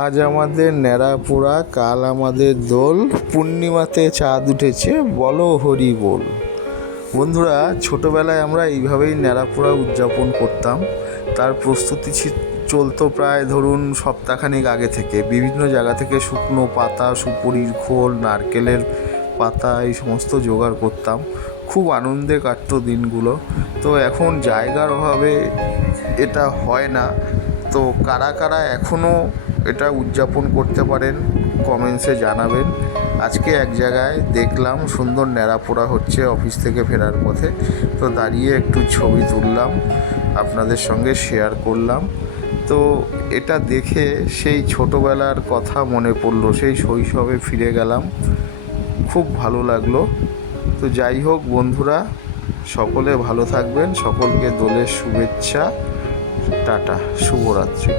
আজ আমাদের ন্যাড়াপোড়া, কাল আমাদের দোল, পূর্ণিমাতে চাঁদ উঠেছে, বলো হরি বল। বন্ধুরা, ছোটোবেলায় আমরা এইভাবেই ন্যাড়াপোড়া উদযাপন করতাম। তার প্রস্তুতি চলতো প্রায় ধরুন সপ্তাহখানেক আগে থেকে। বিভিন্ন জায়গা থেকে শুকনো পাতা, সুপুরির খোল, নারকেলের পাতা এই সমস্ত জোগাড় করতাম। খুব আনন্দে কাটতো দিনগুলো। তো এখন জায়গার অভাবে এটা হয় না। তো কারা কারা এখনও এটা উদযাপন করতে পারেন কমেন্টসে জানাবেন। আজকে এক জায়গায় দেখলাম সুন্দর ন্যাড়াপোড়া হচ্ছে অফিস থেকে ফেরার পথে। তো দাঁড়িয়ে একটু ছবি তুললাম, আপনাদের সঙ্গে শেয়ার করলাম। তো এটা দেখে সেই ছোটোবেলার কথা মনে পড়লো, সেই শৈশবে ফিরে গেলাম। খুব ভালো লাগলো। তো যাই হোক বন্ধুরা, সকলে ভালো থাকবেন। সকলকে দোলের শুভেচ্ছা। টাটা, শুভরাত্রি।